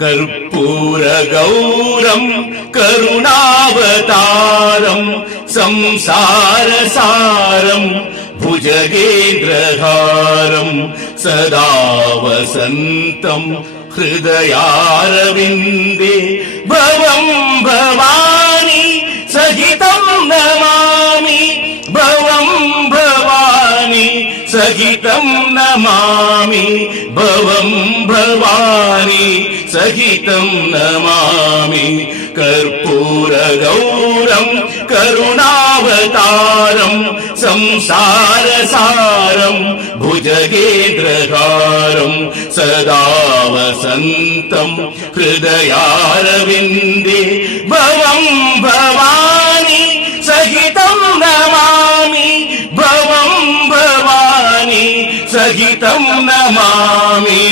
कर्पूरगौरम् करुणावतारम् संसारसारम् भुजगेन्द्रहारम् सदा वसन्तम् हृदयारविन्दे भवम् भवानी सहितम् नमामि भवम् भवानी सहितम् नमामि भवम् भवानी सहितम् नमामि कर्पूरगौरम् करुणावतारम् संसारसारम् भुजगेन्द्रहारम् सदा वसन्तम् हृदयारविन्दे भवम् भवानी सहितम् नमामि भवम् भवानी सहितम् नमामि।